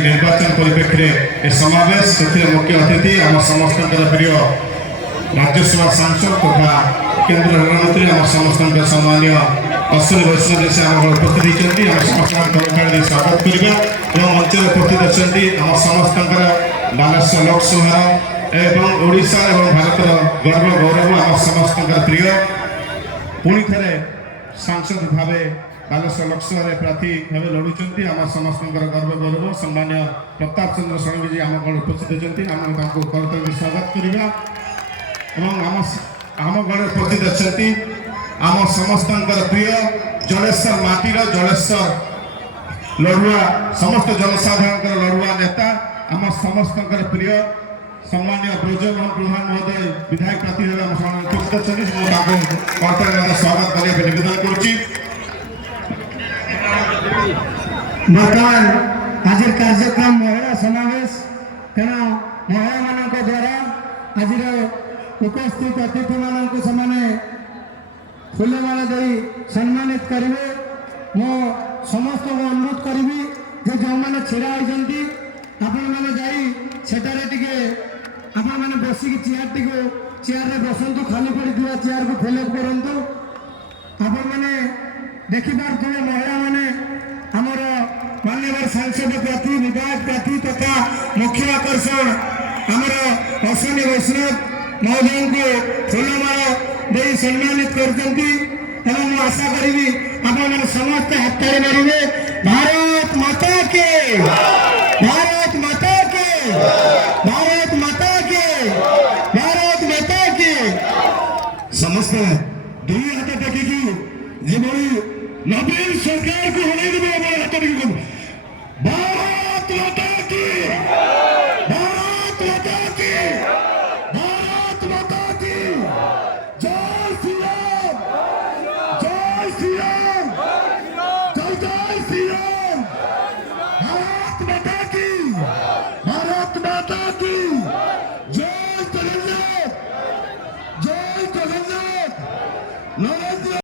निर्वाचन परिप्रेक्षी ए समावेश से मुख्य अतिथि आम समस्त प्रिय राज्यसभा सांसद तथा केंद्र गृहमंत्री आम समस्त सम्मान्य अश्विनी वैष्णव से आम उपस्थित होती आम समस्त स्वागत करवा मंच उपस्थित अच्छा आम समस्त बालेश्वर लोकसभा एवं ओडिशा और भारत गर्व गौरव आम समस्त प्रिय पुणी थे सांसद भाव बालेश्वर लोकसभा प्रार्थी भाव लड़ुंट आम समस्त गर्व गौरव सम्मान्य प्रताप चंद्र षडंगी जी आम उपस्थित होती आम करतव्य स्वागत करवा आम गणे उपस्थित अच्छा आम समस्त प्रिय जलेश्वर माटीर जलेश्वर लड़ुआ समस्त जनसाधारण लड़ुआ नेता आम समस्त प्रिय सम्मान्य ब्रजमोहन प्रधान महोदय विधायक प्रार्थी उपस्थित अच्छा कर्तव्य स्वागत करने निवेदन करुच्ची। बर्तमान आज कार्यक्रम महिला समावेश तेणु महिला मान द्वारा आज उपस्थित अतिथि मानक से फूलमाला दे सम्मानित करेंगे। मो समस्त को अनुरोध करी जे जो मैंने छिड़ा होती आपण मैंने आपण मैंने बसिक चेयर रे बसतु खाली पड़ा चेयर को फिलअप करूँ आपण मैंने देखिपे महिला मैंने आमर माननीय सांसद प्रार्थी विधायक प्रार्थी तथा मुख्य आकर्षण आमर अश्विनी वैष्णव महोदय को फूलमाला दे सम्मानित कर आशा करी आप समस्त हाथ मारे भारत माता के भारत माता के भारत माता के भारत माता के समस्त दुई हाथ देखिकी जी नवीन सरकार को होने हाथ देखिए भारत माता की भारत माता की भारत माता की जय श्री राम जय श्री राम जय जय श्री राम भारत माता की जय